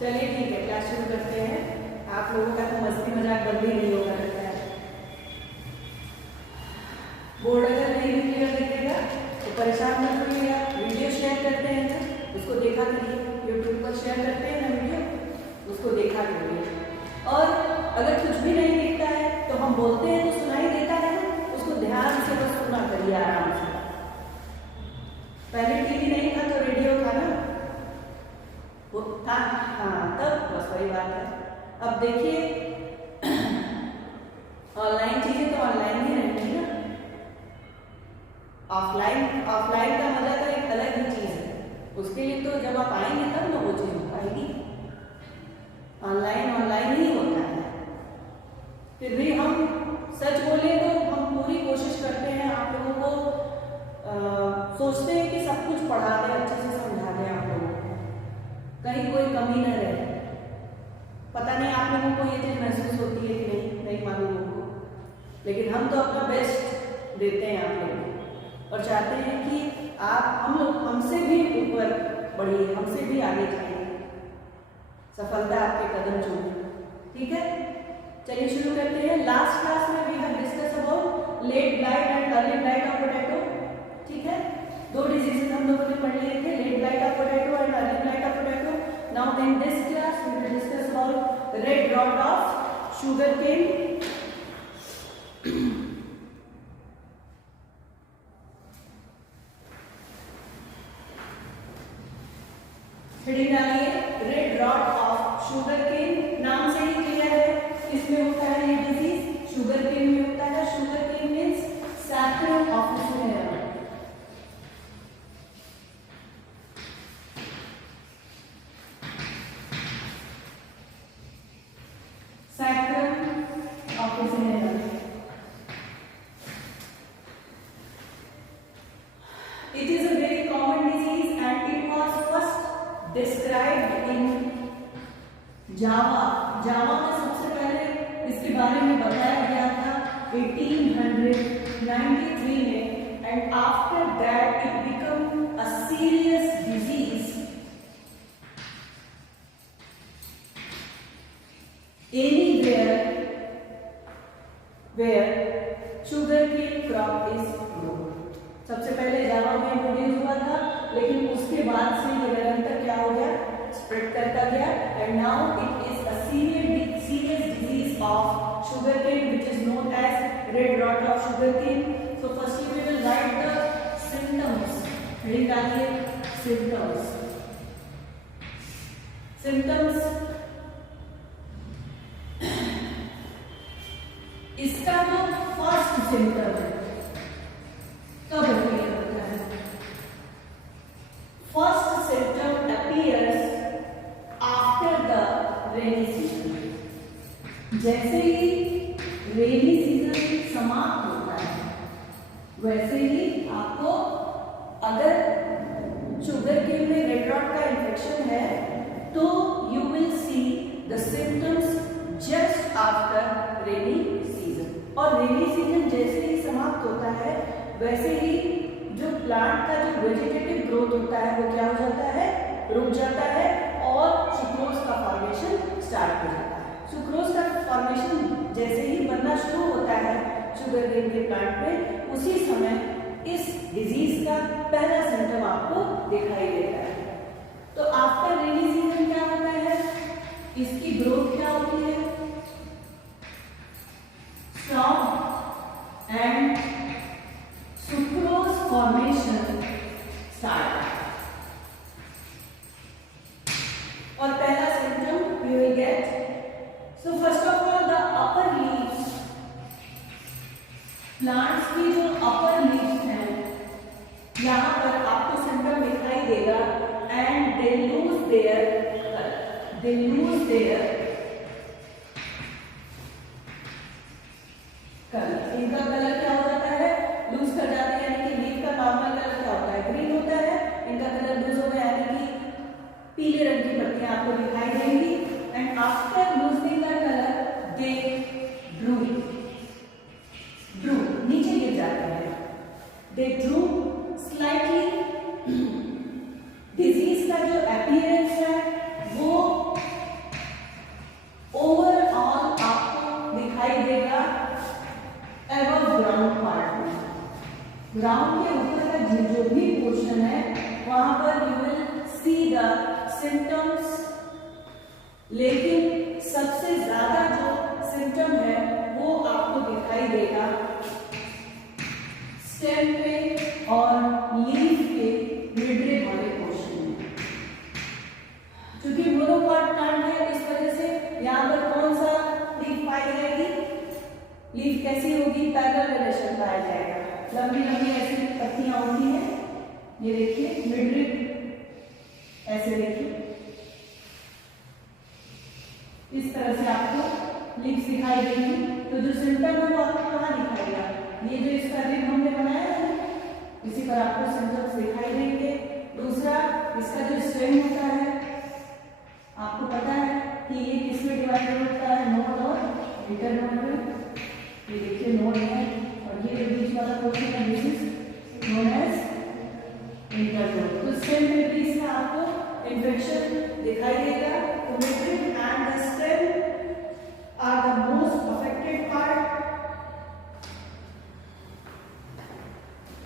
चलिए ठीक है, क्लास शुरू करते हैं। आप लोगों का तो मस्ती मजाक बंद ही नहीं होगा लगता है। बोर्ड अगर नहीं भी क्लियर दिखेगा तो परेशान मत होइएगा, वीडियो शेयर करते हैं ना, उसको देखा करिए। यूट्यूब पर शेयर करते हैं ना वीडियो, उसको देखा करिए। और अगर कुछ भी नहीं दिखता है तो हम बोलते हैं तो सुनाई देता है ना, उसको ध्यान से बस सुना करिए आराम से। पहले टीवी नहीं था तो रेडियो था ना, वो था, हाँ तब बस वही बात है। अब देखिए ऑनलाइन चीजें तो ऑनलाइन ही रहेंगी ना, ऑफलाइन का मजा तो एक अलग ही चीज है। उसके लिए तो जब आप आएंगे तब ना वो चीज हो पाएगी। ऑनलाइन ही होता है। फिर भी हम सच बोले तो हम पूरी कोशिश करते हैं आप लोगों को, सोचते हैं कि सब कुछ पढ़ा दें, अच्छे से समझा दें आप लोगों को, कहीं कोई कमी न रहे। पता नहीं आप लोगों को ये चीज महसूस होती है कि नहीं मालूम हमको, लेकिन हम तो अपना बेस्ट देते हैं आप लोगों को और चाहते हैं कि आप हम लोग हमसे भी ऊपर बढ़िए, हमसे भी आगे जाइए, सफलता आपके कदम चूमे। ठीक है, चलिए शुरू करते हैं। लास्ट क्लास में we have discuss about late blight and early blight of potato. ठीक है, दो डिजीजेस हम लोगों ने पढ़ लिए थे, late blight of potato and early blight of potato. Now in this class we will discuss about red rot of sugar cane. Heading डालिए red rot of sugar cane. नाम से ही क्लियर है किसमें होता है ये डिजीज, शुगर केन में होता है। शुगर केन मींस सैकरम ऑफिस में है। It is a very common disease and it was first described in Java. जावा में सबसे पहले इसके बारे में बताया गया था 1893 में, and after that it became a serious disease anywhere where sugarcane crop is grown. सबसे पहले जावा में इंट्रोड्यूस हुआ था, लेकिन उसके बाद से ये निरंतर क्या हो गया, स्प्रेड करता गया, and now it is a serious disease of sugarcane which is known as red rot of sugarcane. So firstly we will write the symptoms. Heading डालिए symptoms. Symptoms इसका जो फर्स्ट सिम्टम है कब अपीयर होता है? First symptom appears after the rainy season. जैसे ही rainy season समाप्त होता है वैसे ही आपको, अगर शुगर केन में रेड रॉट का इन्फेक्शन है तो you will see the symptoms just after rainy season. और रेनी सीजन जैसे ही समाप्त होता है वैसे ही जो प्लांट का जो वेजिटेटिव ग्रोथ होता है वो क्या हो जाता है, रुक जाता है और सुक्रोज का फॉर्मेशन स्टार्ट हो जाता है। सुक्रोज का फॉर्मेशन जैसे ही बनना शुरू होता है शुगर केन के प्लांट में, उसी समय इस डिजीज का पहला सिम्टम आपको दिखाई देता है। तो आफ्टर रेनी सीजन क्या होता है, इसकी ग्रोथ क्या होती है, stop and sucrose formation start. और पहला symptom you will get, so first of all the upper leaves, plants की जो अपर लीव्स हैं यहाँ पर आपको सिम्टम दिखाई देगा, and they lose their colour, they lose their colour. इनका कलर क्या हो जाता है, लूज कर जाते हैं, यानी कि लीफ का नॉर्मल कलर क्या होता है, ग्रीन होता है, इनका कलर लूज हो गया, यानी कि पीले रंग की पत्तियां आपको दिखाई देंगी। And after loosening the colour they drupe, नीचे गिर जाते हैं, दे ड्रूप स्लाइटली। डिजीज का जो अपीयरेंस है वो ग्राउंड के ऊपर का जो भी पोर्शन है वहां पर you will see the symptoms, लेकिन सबसे ज्यादा जो सिम्टम है वो आपको दिखाई देगा स्टेम पे और लीफ के मिडरे वाले पोर्शन में। क्योंकि मोनोकॉट प्लांट है इस वजह से यहाँ पर कौन सा लीफ पाई जाएगी, लीफ कैसी होगी, पैरेलल वेनेशन पाया जाएगा, लंबी लंबी ऐसी पत्तियां होती हैं। ये देखिए मिडरिप ऐसे देखिए इस तरह से आपको लीफ दिखाई देंगी। तो जो सिम्टम है वो आपको कहाँ दिखाएगा, ये जो इसका रिब हमने बनाया है इसी पर आपको सिम्टम्स दिखाई देंगे। दूसरा इसका जो स्टेम होता है आपको पता है कि ये किसमें डिवाइड होता है, नोड और इंटरनोड में। ये देखिए नोड है और ये बीच वाला पोर्शन है this is known as internode. तो स्टेम में भी इसमें आपको इन्फेक्शन दिखाई देगा। तो midrib and the stem are the most affected part.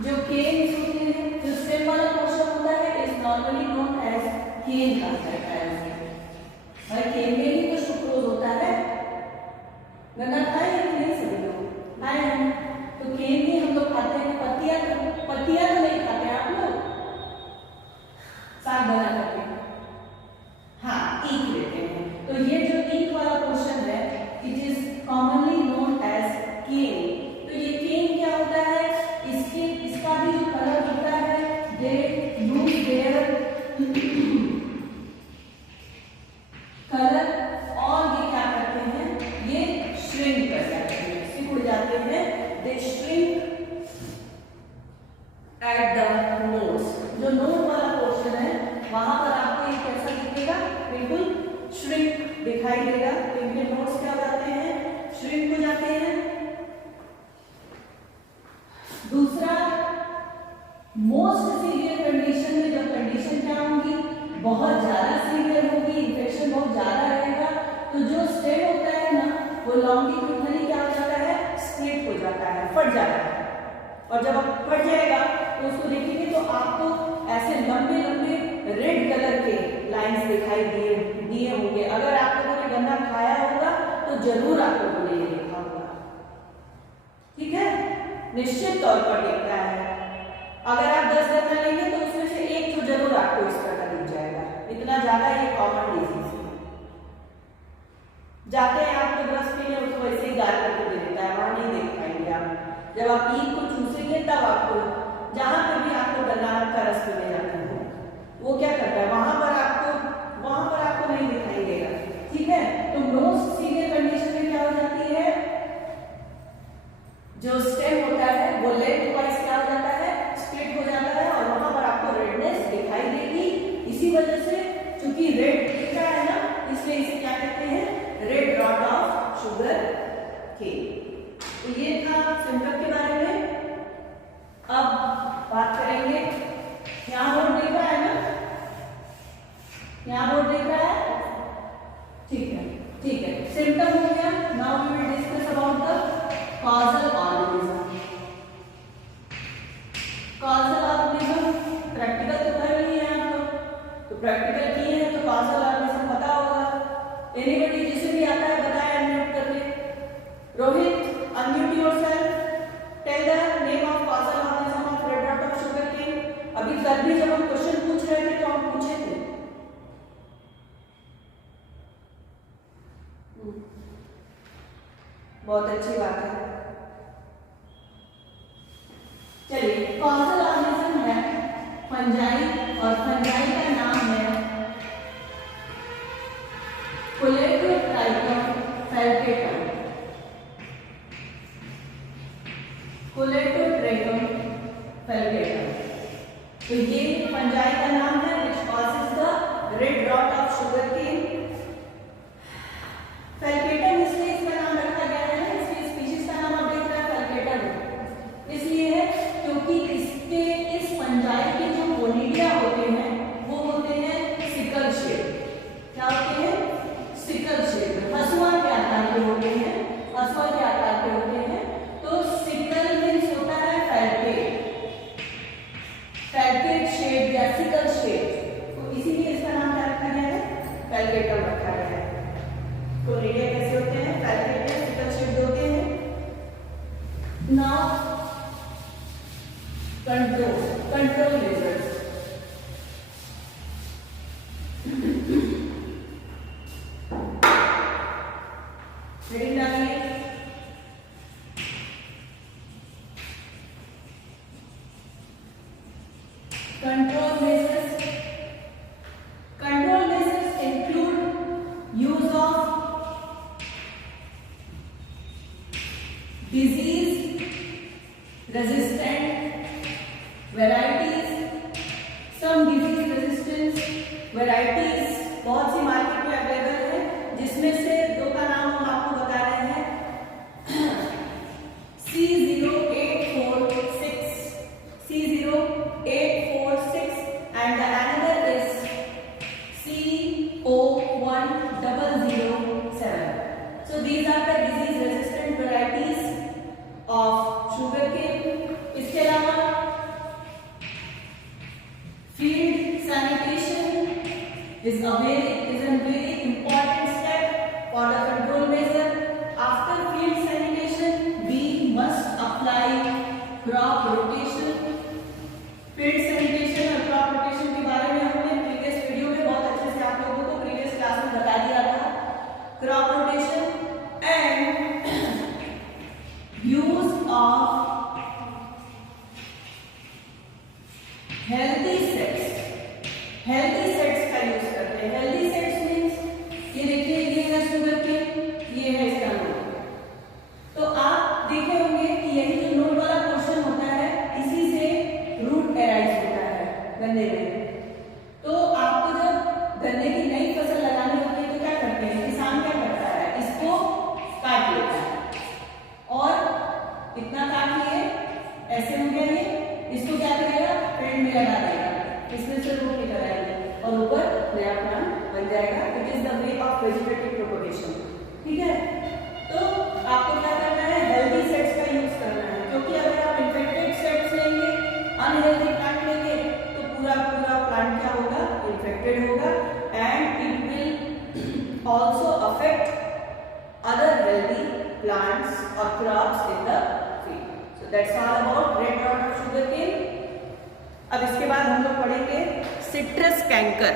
जो केन्स होते हैं, जो स्टेम वाला पोर्शन होता है is normally known as cane कहा जाता है। भाई केन में ही तो सुक्रोज होता है, गन्ना खाए या नहीं सभी लोग खाए हैं। तो केन ही हम लोग खाते हैं, पत्तियां तो नहीं खाते आप लोग, साग बना करके हाँ ईख लेते हैं। तो ये जो ईख वाला पोर्शन है it is commonly known as cane. तो ये केन क्या होता है, इसका भी जो कलर होता है दे लूज देयर कलर और ये क्या करते हैं, ये श्रिंक कर जाते हैं, सिकुड़ जाते हैं। दे श्रिंक एट द नोड्स। जो नोड वाला पोर्शन है वहां पर आपको ये कैसा दिखेगा, बिल्कुल श्रिंक दिखाई देगा। तो इनके नोड्स क्या हो जाते हैं, श्रिंक हो जाते हैं। दूसरा मोस्ट सीवियर कंडीशन में जब कंडीशन क्या होगी, बहुत ज्यादा सीवियर होगी, इन्फेक्शन बहुत ज्यादा रहेगा, तो जो स्टेम होता है ना वो लॉन्गिट्यूडनली क्या हो जाता है, स्प्लिट हो जाता है, फट जाता है। और जब आप फट जाएगा तो उसको देखेंगे तो आपको ऐसे लंबे लंबे रेड कलर के लाइंस दिखाई दिए होंगे। अगर आप लोगों ने गन्ना खाया होगा तो जरूर आप लोगों ने ये देखा होगा, ठीक है, निश्चित तौर पर दिखता है। अगर आप 10 गन्ना लेंगे तो उसमें से एक तो जरूर आपको इस तरह का दिख जाएगा, इतना ज्यादा ये कॉमन डिजीज है। जाते हैं आप लोग रस पीने उसको वैसे ही गार करके दे देता है, वहां नहीं देख पाएंगे आप। जब आप ईख को चूसेंगे तब आपको, जहां पर भी आपको गन्ना का रस पीने जाते हैं वो क्या करता है, वहां पर आपको नहीं दिखाई देगा, ठीक है। तो मोस्ट सीवियर कंडीशन में क्या हो जाती है, जो स्टेम होता है वो लेंथ वाइज क्या हो जाता है, स्प्लिट हो जाता है और वहां पर आपको रेडनेस दिखाई देगी। इसी वजह से चूंकि रेड दिख रहा है ना, इसलिए इसे क्या कहते हैं, red rot of sugar cane. तो ये था सिम्टम के बारे में। अब बात करेंगे, यहाँ बोर्ड दिख रहा है ना, यहाँ बोर्ड दिख रहा है, ठीक है, ठीक है। सिम्टम हो गया। Now we will discuss about the causal organism. Causal organism practical तो कर रही है आप लोग, तो प्रैक्टिकल किए हैं तो कॉजल ऑर्गेनिज्म पता होगा। एनीबॉडी जिसे भी आता है बताए, अनम्यूट कर ले। Rohit unmute yourself, tell the name of causal organism of red rot of sugarcane। अभी कल भी जब हम क्वेश्चन पूछ रहे थे तो हम पूछे थे, बहुत अच्छी बात है। चलिए, causal organism है फंजाई और फंजाई का नाम है कोलेटोट्राइकम फैल्केटम। कोलेटोट्राइकम फैल्केटम, तो ये फंजाई का नाम है which causes the red rot of sugarcane। फैल्केटम इसलिए इसका नाम रखा गया है ना, इसलिए स्पीशीज का नाम आप देख रहे हैं फैल्केटम, इसलिए है क्योंकि इसके इस फंजाई के जो कोनिडिया होते हैं वो होते हैं सिकल शेप। क्या होते हैं, सिकल शेप, हसुआ के आकार के होते हैं, हसुआ के आकार के होते हैं। तो सिकल मींस होता है फैल्केट, फैल्केट शेड या सिकल शेड, तो इसीलिए इसका नाम क्या रखा गया है, फैल्केटम रखा गया है। तो रेडिया कैसे होते हैं, फैल्केट या सिकल शेड होते हैं। नाउ कंट्रोल लेजर्स, हेडिंग डालिए। Control measures. Control measures include use of disease resistant varieties. Some disease resistance varieties बहुत सी मार्केट में अवेलेबल है, जिसमें से दो का नाम हम आपको बता रहे हैं, C0846 and the another is CO1007. So these are the disease resistant varieties of sugarcane. इसके अलावा field sanitation is a very important step for the control measure. After field sanitation, we must apply crop rotation. Field sanitation और crop rotation के बारे में हमने previous video में बहुत अच्छे से आप लोगों को प्रीवियस क्लास में बता दिया था। Crop rotation and use of healthy sets का यूज करते हैं। हेल्दी सेट्स मीन्स ये देखिए, ये है शुगर केन, ये है इसका नोट। तो आप देखे होंगे कि यही जो नोट वाला पोर्शन होता है, इसी से रूट एराइज होता है गन्ने में। तो आपको जब गन्ने की नई फसल लगानी होती है तो क्या करते हैं, किसान क्या करता है, इसको काट लेता है और इतना काट लिए, ऐसे हो गया ये, इसको क्या करेगा, फील्ड में लगा देगा, इसमें से रूट निकल आएगी और ऊपर नया प्लांट बन जाएगा। It is the way of vegetative propagation. ठीक है, तो आपको क्या करना है, हेल्दी सेट्स का यूज करना है, क्योंकि अगर आप इन्फेक्टेड सेट्स लेंगे, अनहेल्दी प्लांट लेंगे, तो पूरा प्लांट क्या होगा, इन्फेक्टेड होगा and it will also affect other healthy plants और crops in the field. So that's all about red rot of sugar cane. अब इसके बाद हम लोग पढ़ेंगे सिट्रस कैंकर।